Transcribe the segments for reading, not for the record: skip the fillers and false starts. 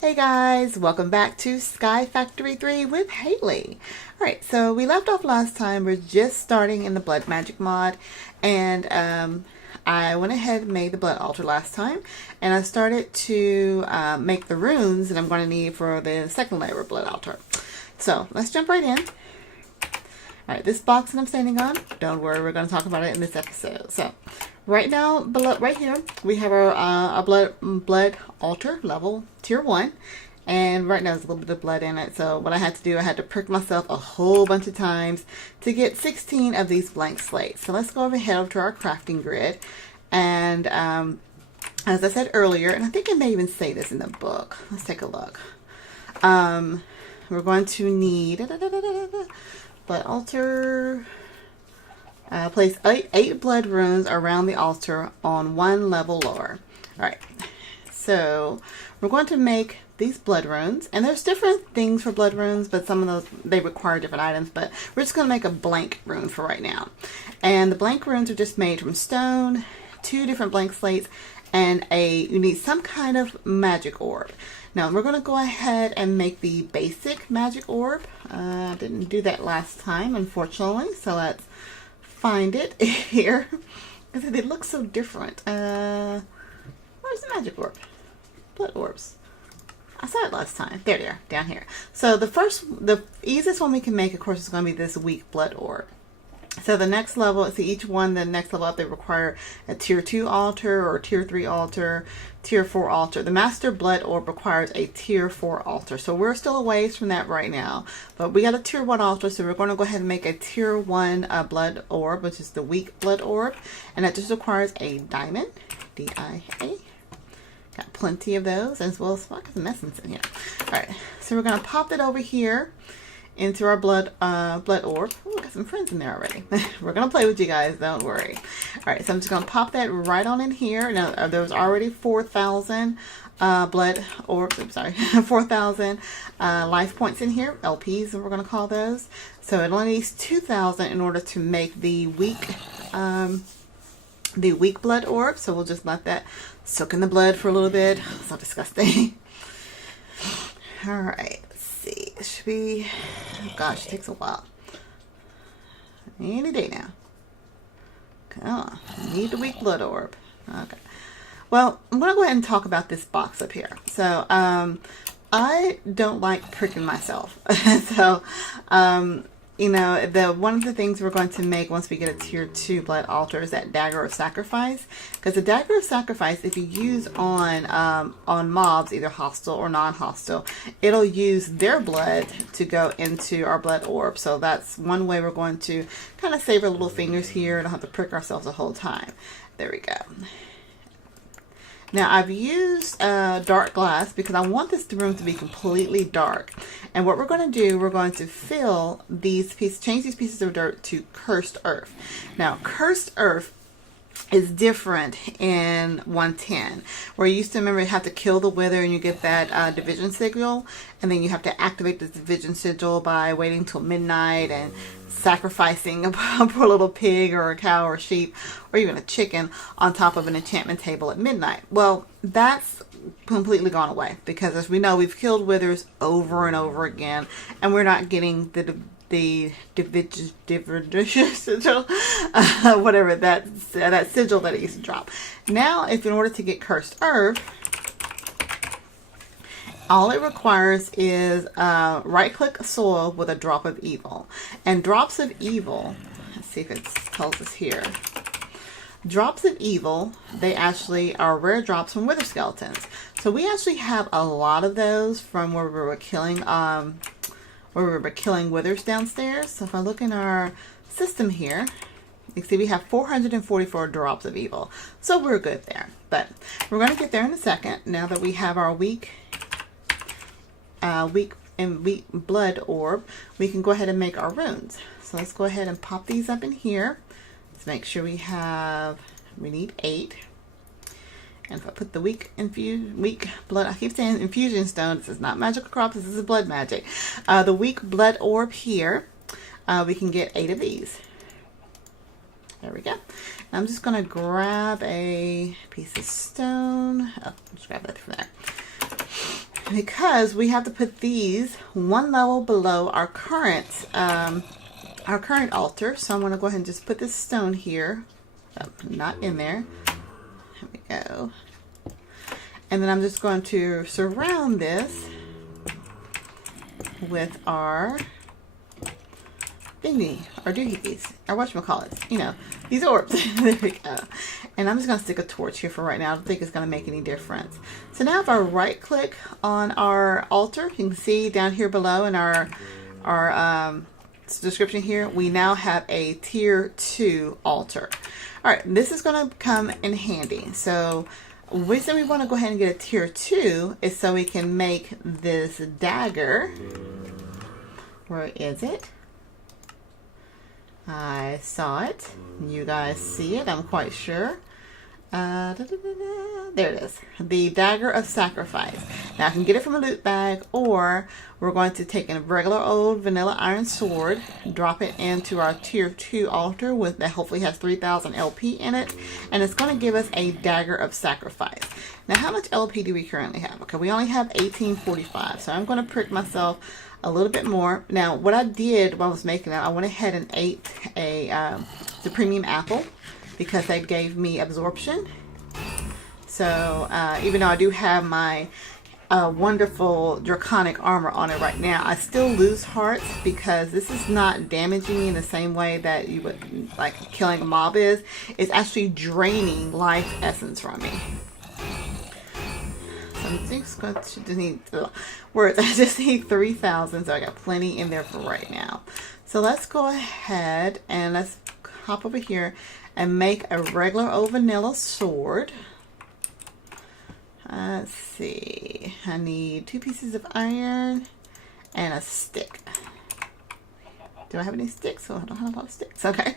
Hey guys, welcome back to SkyFactory 3 with Haley. Alright, so we left off last time. We're just starting in the Blood Magic mod, and I went ahead and made the Blood Altar last time, and I started to make the runes that I'm going to need for the second layer of Blood Altar. So let's jump right in. Alright, this box that I'm standing on, don't worry, we're going to talk about it in this episode. So right now, right here, we have our blood altar level tier 1, and right now there's a little bit of blood in it. So what I had to do, I had to prick myself a whole bunch of times to get 16 of these blank slates. So let's go ahead over to our crafting grid, and as I said earlier, and I think I may even say this in the book. Let's take a look. We're going to need blood altar. Place 8 blood runes around the altar on 1 level lower. Alright, so we're going to make these blood runes, and there's different things for blood runes, but some of those, they require different items, but we're just going to make a blank rune for right now. And the blank runes are just made from stone, 2 different blank slates, and you need some kind of magic orb. Now we're going to go ahead and make the basic magic orb. I didn't do that last time, unfortunately, so let's find it here because they look so different. Where's the magic orb? Blood orbs. I saw it last time. There they are, down here. So the easiest one we can make, of course, is going to be this weak blood orb. So the next level, see each one, the next level up, they require a tier 2 altar or tier 3 altar, tier 4 altar. The master blood orb requires a tier 4 altar. So we're still a ways from that right now. But we got a tier 1 altar, so we're going to go ahead and make a tier 1 blood orb, which is the weak blood orb. And that just requires a diamond, D-I-A. Got plenty of those, as well as some essence in here. Alright, so we're going to pop it over here into our blood orb. Ooh, got some friends in there already. We're gonna play with you guys, don't worry. All right, so I'm just gonna pop that right on in here. Now there was already 4,000 blood orbs. I'm sorry, 4,000 life points in here, LPs, we're gonna call those. So it only needs 2,000 in order to make the weak blood orb. So we'll just let that soak in the blood for a little bit. So disgusting. All right. See, it should be, oh gosh, it takes a while. Any day now. Come on, I need the weak blood orb. Okay. Well, I'm going to go ahead and talk about this box up here. So, I don't like pricking myself. So, you know, one of the things we're going to make once we get a tier 2 blood altar is that dagger of sacrifice. Because the dagger of sacrifice, if you use on mobs, either hostile or non-hostile, it'll use their blood to go into our blood orb. So that's one way we're going to kind of save our little fingers here and don't have to prick ourselves the whole time. There we go. Now I've used dark glass because I want this room to be completely dark. And what we're going to do, we're going to fill these pieces, change these pieces of dirt to cursed earth. Now cursed earth is different in 110, where you used to remember you have to kill the wither and you get that division sigil, and then you have to activate the division sigil by waiting till midnight and sacrificing a poor little pig or a cow or a sheep or even a chicken on top of an enchantment table at midnight. Well, that's completely gone away because, as we know, we've killed withers over and over again, and we're not getting the sigil, whatever that sigil that it used to drop. Now, if in order to get cursed earth, all it requires is right-click soil with a drop of evil. And drops of evil, let's see if it tells us here. Drops of evil, they actually are rare drops from wither skeletons. So we actually have a lot of those from where we were killing withers downstairs. So if I look in our system here, you can see we have 444 drops of evil. So we're good there. But we're going to get there in a second. Now that we have our weak blood orb, we can go ahead and make our runes. So let's go ahead and pop these up in here. Let's make sure we need 8. And if I put the weak blood, I keep saying infusion stone, this is not magical crops, this is blood magic. The weak blood orb here, we can get 8 of these. There we go. I'm just going to grab a piece of stone. Oh, just grab that from there. because we have to put these one level below our current altar. So I'm going to go ahead and just put this stone here, not in there. There we go. And then I'm just going to surround this with our thingy, or doohickeys, or whatchamacallits, you know, these orbs. There we go. And I'm just going to stick a torch here for right now. I don't think it's going to make any difference. So now if I right click on our altar, you can see down here below in our description here, we now have a tier 2 altar. All right, this is going to come in handy. So the reason we want to go ahead and get a tier 2 is so we can make this dagger. Where is it? I saw it. You guys see it, I'm quite sure. There it is. The Dagger of Sacrifice. Now I can get it from a loot bag, or we're going to take a regular old vanilla iron sword, drop it into our tier 2 altar that hopefully has 3000 LP in it, and it's going to give us a Dagger of Sacrifice. Now how much LP do we currently have? Okay, we only have 1845, so I'm going to prick myself a little bit more. Now what I did while I was making it, I went ahead and ate the premium apple, because they gave me absorption. So even though I do have my wonderful draconic armor on it right now, I still lose hearts because this is not damaging me in the same way that you would like killing a mob is. It's actually draining life essence from me. So I'm just going to just need words. I just need 3000, so I got plenty in there for right now. So let's go ahead and let's hop over here and make a regular old vanilla sword. Let's see. I need 2 pieces of iron and a stick. Do I have any sticks? Oh, I don't have a lot of sticks. Okay.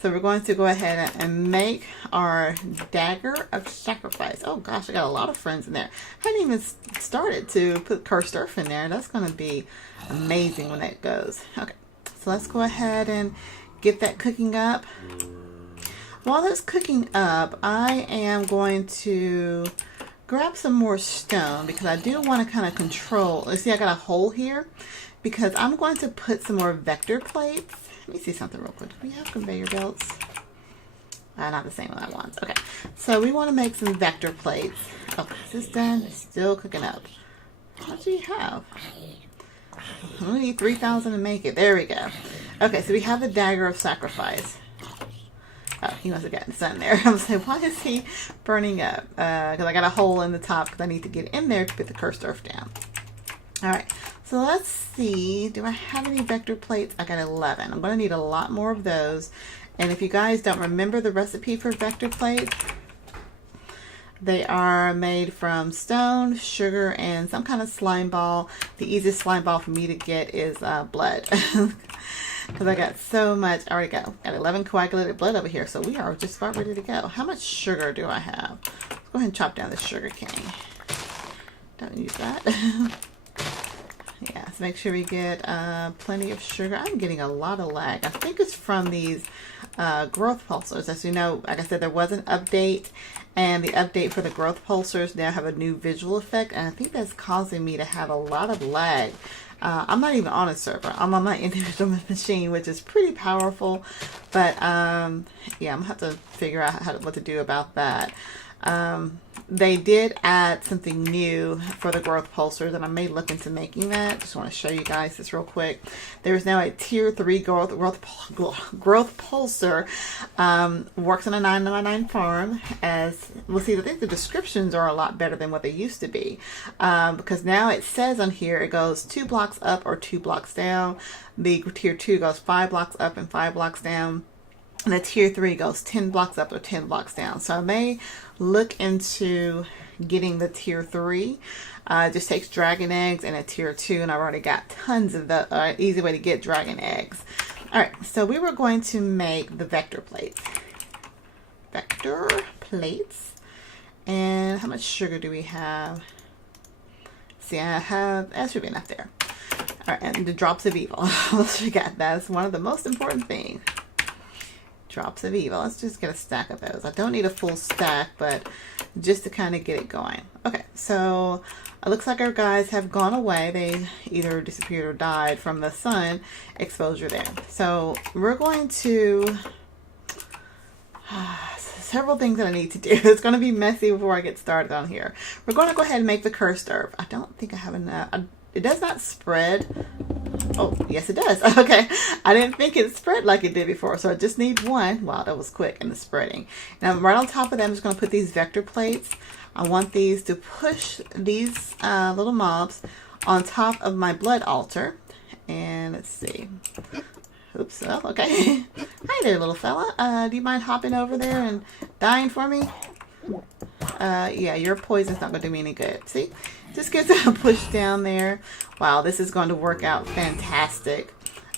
So we're going to go ahead and make our Dagger of Sacrifice. Oh gosh, I got a lot of friends in there. I hadn't even started to put Cursed Earth in there. That's going to be amazing when that goes. Okay. So let's go ahead and get that cooking up. While that's cooking up, I am going to grab some more stone because I do want to kind of control. You see, I got a hole here because I'm going to put some more vector plates. Let me see something real quick. Do we have conveyor belts? Not the same one I want. Okay, so we want to make some vector plates. Okay, is this done? It's still cooking up. What do you have? We need 3000 to make it. There we go. Okay, so we have the Dagger of Sacrifice. Oh, he must have gotten sun there. I was like, why is he burning up? Because I got a hole in the top because I need to get in there to put the Cursed Earth down. Alright, so let's see. Do I have any vector plates? I got 11. I'm going to need a lot more of those. And if you guys don't remember the recipe for vector plates, they are made from stone, sugar, and some kind of slime ball. The easiest slime ball for me to get is blood. Because I got so much. I already got 11 coagulated blood over here, so we are just about ready to go. How much sugar do I have? Let's go ahead and chop down this sugar cane. Don't use that. Yeah, so make sure we get plenty of sugar. I'm getting a lot of lag. I think it's from these growth pulsars. As you know, like I said, there was an update, and the update for the growth pulsars now have a new visual effect, and I think that's causing me to have a lot of lag. I'm not even on a server. I'm on my individual machine, which is pretty powerful. But yeah, I'm gonna have to figure out what to do about that. They did add something new for the growth pulsars, and I may look into making that. Just want to show you guys this real quick. There is now a tier 3 growth pulsar. Works on a 999 farm. As we'll see, I think the descriptions are a lot better than what they used to be, because now it says on here it goes 2 blocks up or 2 blocks down. The tier 2 goes 5 blocks up and 5 blocks down. And the tier 3 goes 10 blocks up or 10 blocks down. So I may look into getting the tier 3. It just takes dragon eggs and a tier 2. And I've already got tons of the easy way to get dragon eggs. Alright, so we were going to make the vector plates. Vector plates. And how much sugar do we have? See, I have, that should be enough there. Alright, and the drops of evil. Let's forget that's one of the most important things. Drops of evil. Let's just get a stack of those. I don't need a full stack, but just to kind of get it going. Okay, so it looks like our guys have gone away. They either disappeared or died from the sun exposure there. So we're going to several things that I need to do. It's going to be messy before I get started on here. We're going to go ahead and make the cursed herb. I don't think I have enough. It does not spread. Oh, yes it does. Okay. I didn't think it spread like it did before. So I just need one. Wow, that was quick in the spreading. Now right on top of that, I'm just going to put these vector plates. I want these to push these little mobs on top of my blood altar. And let's see. Oops. Oh, okay. Hi there, little fella. Do you mind hopping over there and dying for me? Yeah, your poison's not going to do me any good. See? Just get a push down there. Wow, this is going to work out fantastic.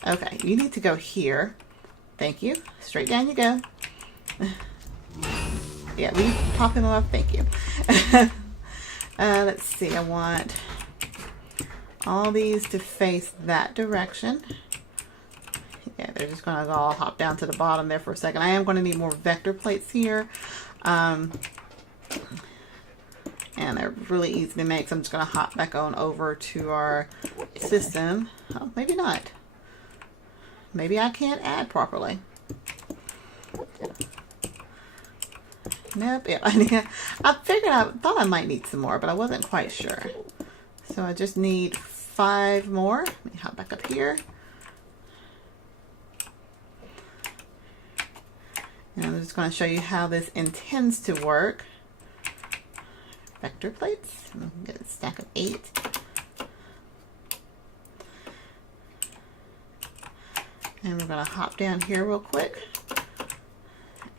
Okay, you need to go here. Thank you. Straight down you go. Yeah, will you pop him off? Thank you. Let's see. I want all these to face that direction. Yeah, they're just going to all hop down to the bottom there for a second. I am going to need more vector plates here. And they're really easy to make, so I'm just going to hop back on over to our system. Oh, maybe not. Maybe I can't add properly. Nope. Yeah, I figured I thought I might need some more, but I wasn't quite sure. So I just need 5 more. Let me hop back up here. And I'm just going to show you how this intends to work. Vector plates. I'm going to get a stack of 8. And we're going to hop down here real quick.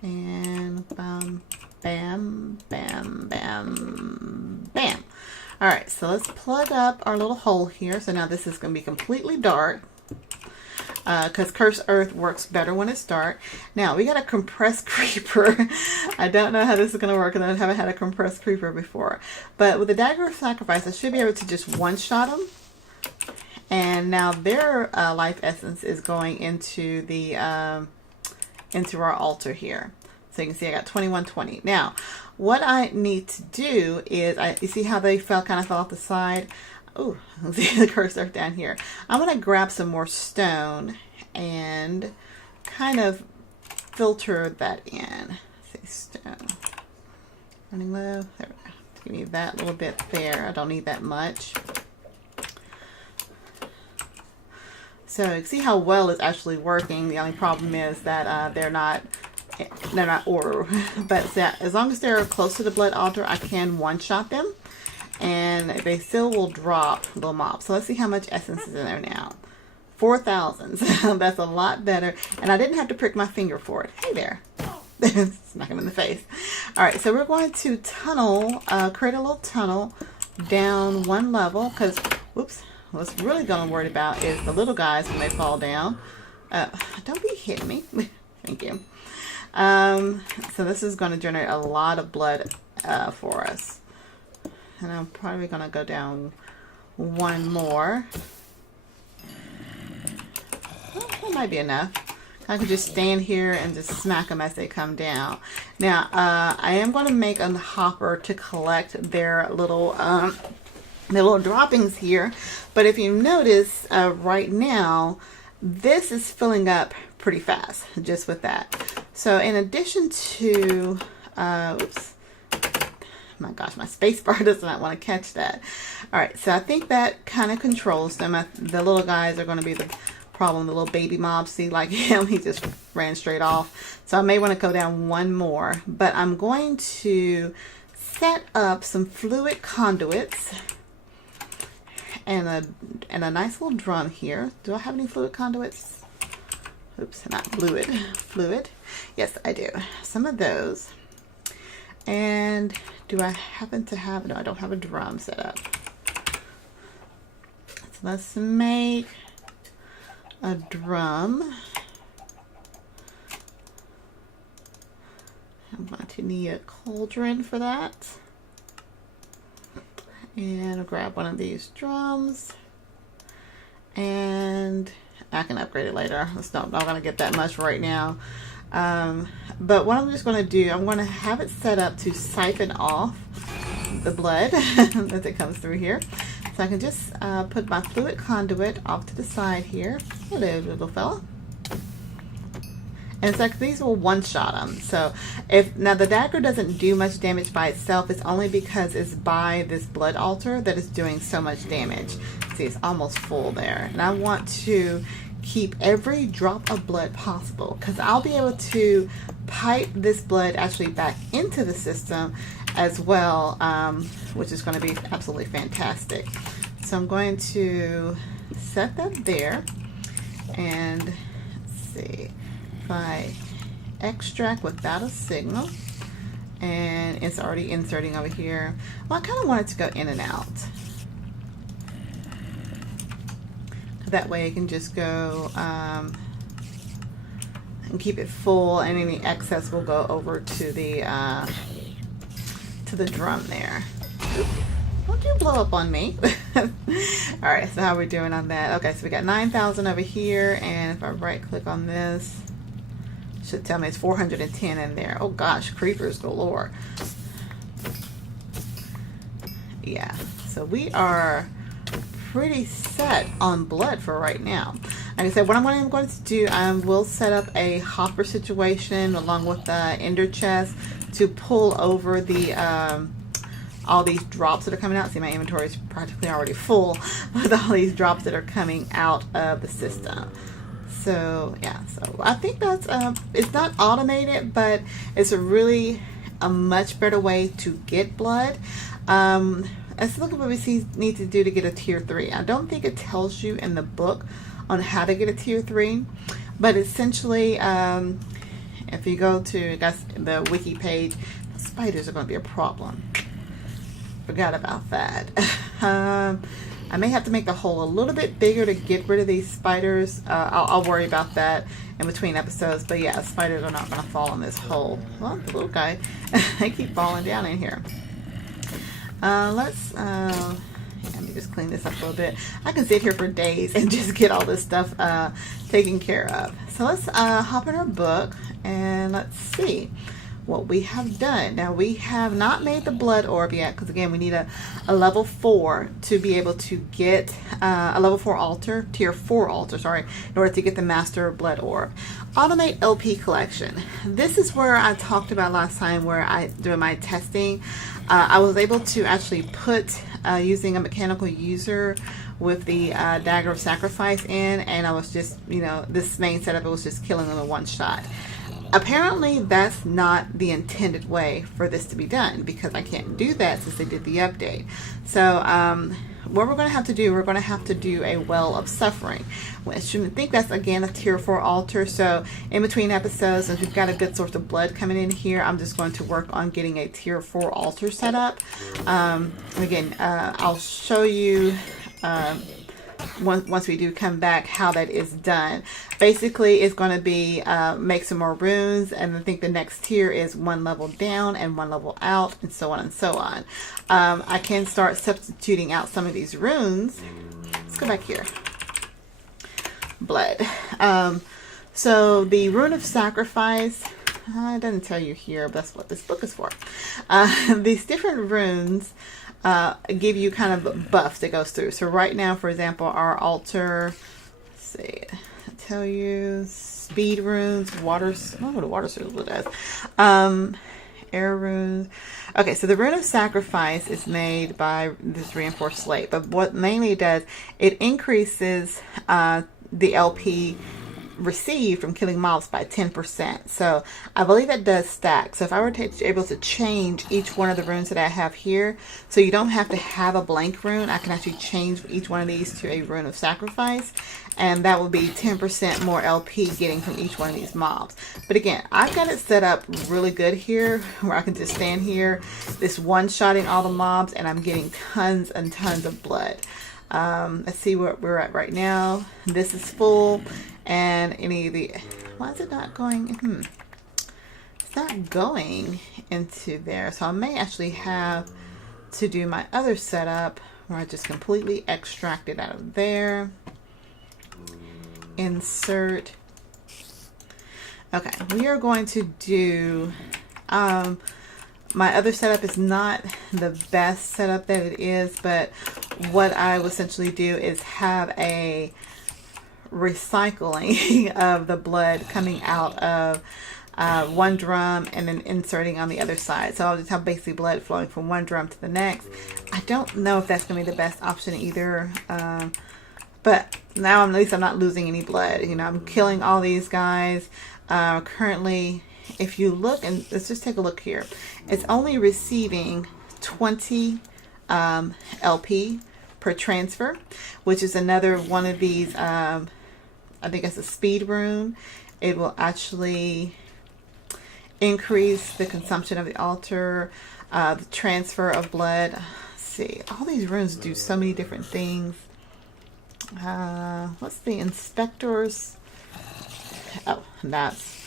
And bam, bam, bam, bam, bam. All right, so let's plug up our little hole here. So now this is going to be completely dark. Because Cursed Earth works better when it's dark. Now, we got a compressed creeper. I don't know how this is going to work because I haven't had a compressed creeper before. But with the Dagger of Sacrifice, I should be able to just one-shot them. And now their life essence is going into the into our altar here. So you can see I got 2120. Now, what I need to do is, you see how they kind of fell off the side? Oh, see the Cursed Earth down here. I'm going to grab some more stone and kind of filter that in. Let's see, stone. Running low. There we go. Give me that little bit there. I don't need that much. So you see how well it's actually working. The only problem is that they're not order. But as long as they're close to the blood altar, I can one-shot them. And they still will drop little mobs. So let's see how much essence is in there now. 4,000. So that's a lot better. And I didn't have to prick my finger for it. Hey there. Smack him in the face. All right, so we're going to tunnel, create a little tunnel down 1 level. Because, whoops, what's really going to worry about is the little guys when they fall down. Don't be hitting me. Thank you. So this is going to generate a lot of blood for us. And I'm probably going to go down 1 more. Well, that might be enough. I could just stand here and just smack them as they come down. Now, I am going to make a hopper to collect their little droppings here. But if you notice, right now, this is filling up pretty fast just with that. So in addition to, oops. My gosh, my space bar does not want to catch that. All right, so I think that kind of controls them. The little guys are going to be the problem. The little baby mobs, see, like him, he just ran straight off. So I may want to go down 1 more, but I'm going to set up some fluid conduits and a nice little drum here. Do I have any fluid conduits? Oops, not fluid. Fluid. Yes, I do. Some of those. And do I happen to have, no, I don't have a drum set up. So let's make a drum. I'm going to need a cauldron for that. And I'll grab one of these drums. And I can upgrade it later. It's not going to get that much right now. But what I'm just going to do, I'm going to have it set up to siphon off the blood as it comes through here. So I can just put my fluid conduit off to the side here. Hello, little fella. And it's like these will one-shot them. So now the dagger doesn't do much damage by itself. It's only because it's by this blood altar that it's doing so much damage. See, it's almost full there. And I want to keep every drop of blood possible, because I'll be able to pipe this blood actually back into the system as well, which is going to be absolutely fantastic. So I'm going to set that there, and let's see if I extract without a signal, and it's already inserting over here. Well, I kind of want it to go in and out. That way it can just go and keep it full, and any excess will go over to the drum there. Oops. Don't you blow up on me. Alright, so how are we doing on that? Okay, so we got 9,000 over here, and if I right click on this, it should tell me it's 410 in there. Oh gosh, creepers galore. Yeah, so we are pretty set on blood for right now. Like I said, what I'm going to do, I will set up a hopper situation along with the ender chest to pull over the all these drops that are coming out. See, my inventory is practically already full with all these drops that are coming out of the system. So yeah, so I think that's it's not automated, but it's a much better way to get blood. Let's look at what we need to do to get a tier 3. I don't think it tells you in the book on how to get a tier 3, but essentially, if you go to, I guess, the wiki page, spiders are going to be a problem. Forgot about that. I may have to make the hole a little bit bigger to get rid of these spiders. I'll worry about that in between episodes, but yeah, spiders are not going to fall in this hole. Well, the little guy, they keep falling down in here. Let me just clean this up a little bit. I can sit here for days and just get all this stuff taken care of. So let's hop in our book and let's see what we have done. Now, we have not made the blood orb yet, because again, we need a level 4 to be able to get a level 4 altar, tier 4 altar, sorry, in order to get the master blood orb. Automate LP collection. This is where I talked about last time, where I doing my testing. I was able to actually put using a mechanical user with the dagger of sacrifice in, and I was just, this main setup, it was just killing them in one shot. Apparently that's not the intended way for this to be done, because I can't do that since they did the update. So what we're going to have to do, we're going to have to do a well of suffering. I shouldn't think that's, again, a tier 4 altar. So in between episodes, if we've got a good source of blood coming in here, I'm just going to work on getting a tier 4 altar set up. Again, I'll show you once we do come back how that is done. Basically, it's going to be make some more runes, and I think the next tier is 1 level down and 1 level out, and so on and so on. I can start substituting out some of these runes. Let's go back here. Blood. So the rune of sacrifice, it doesn't tell you here, but that's what this book is for. These different runes give you kind of buffs that goes through. So right now, for example, our altar, let's see, I tell you, speed runes, I don't know what a water circle does. Air runes. Okay, so the rune of sacrifice is made by this reinforced slate, but what mainly it does, it increases the LP received from killing mobs by 10%. So I believe that does stack. So if I were able to change each one of the runes that I have here, so you don't have to have a blank rune, I can actually change each one of these to a rune of sacrifice, and that will be 10% more LP getting from each one of these mobs. But again, I've got it set up really good here, where I can just stand here, this one-shotting all the mobs, and I'm getting tons and tons of blood. Let's see where we're at right now. This is full, and any of the, why is it not going, it's not going into there. So I may actually have to do my other setup where I just completely extract it out of there, insert. Okay, we are going to do My other setup is not the best setup that it is, but what I will essentially do is have a recycling of the blood coming out of one drum and then inserting on the other side. So I'll just have basically blood flowing from one drum to the next. I don't know if that's going to be the best option either. But now at least I'm not losing any blood. You know, I'm killing all these guys. Currently, if you look, and let's just take a look here. It's only receiving 20 LP per transfer, which is another one of these, I think it's a speed rune. It will actually increase the consumption of the altar, the transfer of blood. Let's see, all these runes do so many different things. What's the inspectors? Oh, that's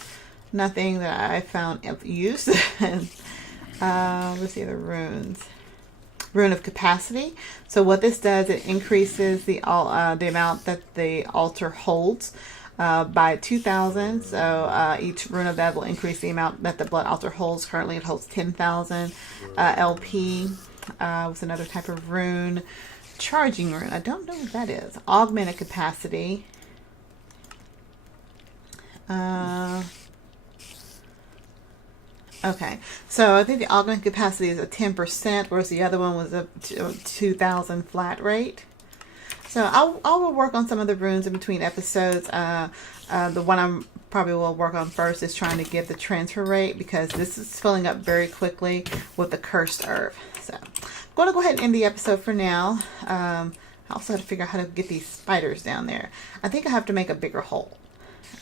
nothing that I found of use. Let's see the runes. Rune of capacity. So what this does, it increases the amount that the altar holds by 2,000. So each rune of that will increase the amount that the blood altar holds. Currently it holds 10,000 LP. With another type of rune. Charging rune. I don't know what that is. Augmented capacity. Okay, so I think the augmented capacity is a 10%, whereas the other one was a 2,000 flat rate. So I will work on some of the runes in between episodes. The one I probably will work on first is trying to get the transfer rate, because this is filling up very quickly with the cursed herb. So I'm going to go ahead and end the episode for now. I also have to figure out how to get these spiders down there. I think I have to make a bigger hole.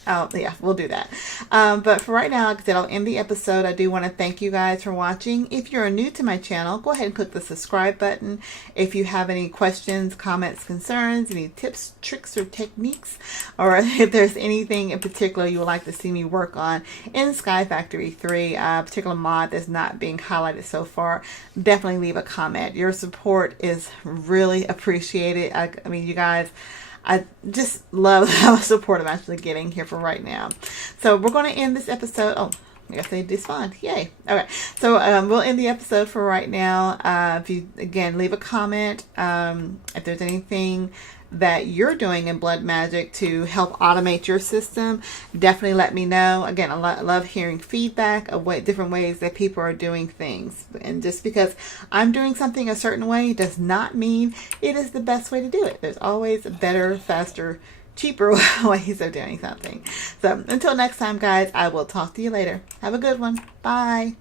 Oh, yeah, we'll do that. But for right now, like I said, I'll end the episode. I do want to thank you guys for watching. If you're new to my channel, go ahead and click the subscribe button. If you have any questions, comments, concerns, any tips, tricks, or techniques, or if there's anything in particular you would like to see me work on in SkyFactory 3, a particular mod that's not being highlighted so far, definitely leave a comment. Your support is really appreciated. I mean, you guys, I just love how much support I'm actually getting here for right now. So we're going to end this episode. Oh, I guess they despawned. Yay. Okay. So we'll end the episode for right now. If you, again, leave a comment. If there's anything that you're doing in Blood Magic to help automate your system, definitely let me know. Again, I love hearing feedback of what different ways that people are doing things. And just because I'm doing something a certain way does not mean it is the best way to do it. There's always better, faster, cheaper ways of doing something. So until next time, guys, I will talk to you later. Have a good one. Bye.